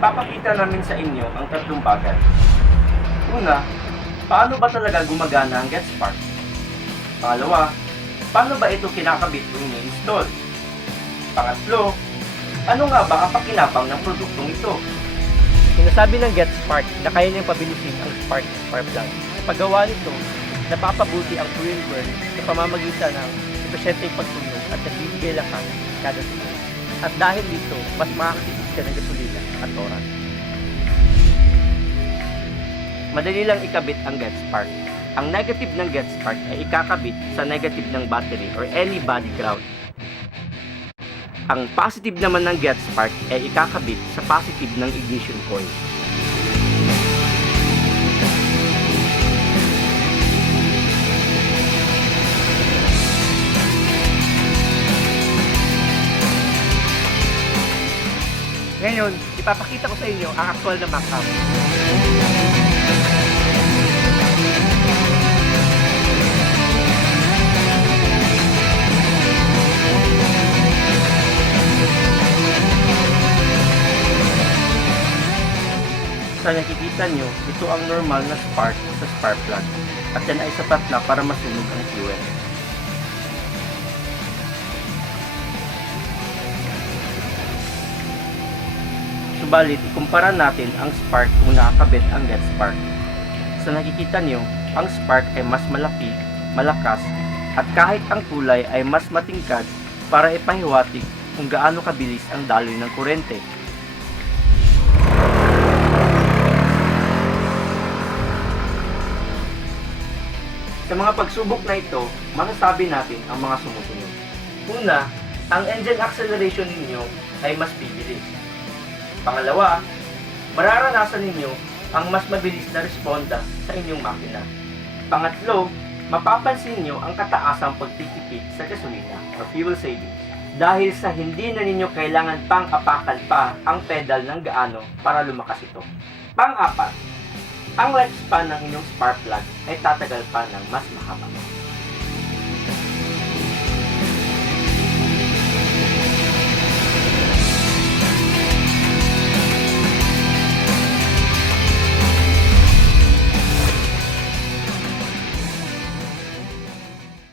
Ipapakita namin sa inyo ang tatlong bagay. Una, paano ba talaga gumagana ang GetSpark? Pangalawa, paano ba ito kinakabit o ini-install? Pangatlo, ano nga ba ang pakinabang ng produktong ito? Sinasabi ng GetSpark na kaya niyang pabilisin ang spark plug. Sa paggawa nito, napapabuti ang fuel burn sa pamamagitan ng epesyenteng pagtunog at nagbibigay lakas kada tunog. At dahil dito, mas makakatipid ka ng gasolina at oras. Madali lang ikabit ang GetSpark. Ang negative ng GetSpark ay ikakabit sa negative ng battery or any body ground. Ang positive naman ng GetSpark ay ikakabit sa positive ng ignition coil. Ngayon, ipapakita ko sa inyo ang actual na mock-up. Sa nakikita nyo, ito ang normal na spark sa spark plug at yan ay sapat na para masunog ang fuel. Subalit, ikumpara natin ang spark kung nakakabit ang GetSpark. Sa nakikita nyo, ang spark ay mas malaki, malakas, at kahit ang kulay ay mas matingkad para ipahiwatig kung gaano kabilis ang daloy ng kurente. Sa mga pagsubok na ito, masasabi natin ang mga sumusunod. Una, ang engine acceleration ninyo ay mas bibilis. Pangalawa, mararanasan ninyo ang mas mabilis na responda sa inyong makina. Pangatlo, mapapansin nyo ang kataasang pagtitipid sa gasolina or fuel savings dahil sa hindi na ninyo kailangan pang apakan pa ang pedal ng gaano para lumakas ito. Pang-apat, ang lifespan ng inyong spark plug ay tatagal pa ng mas mahaba.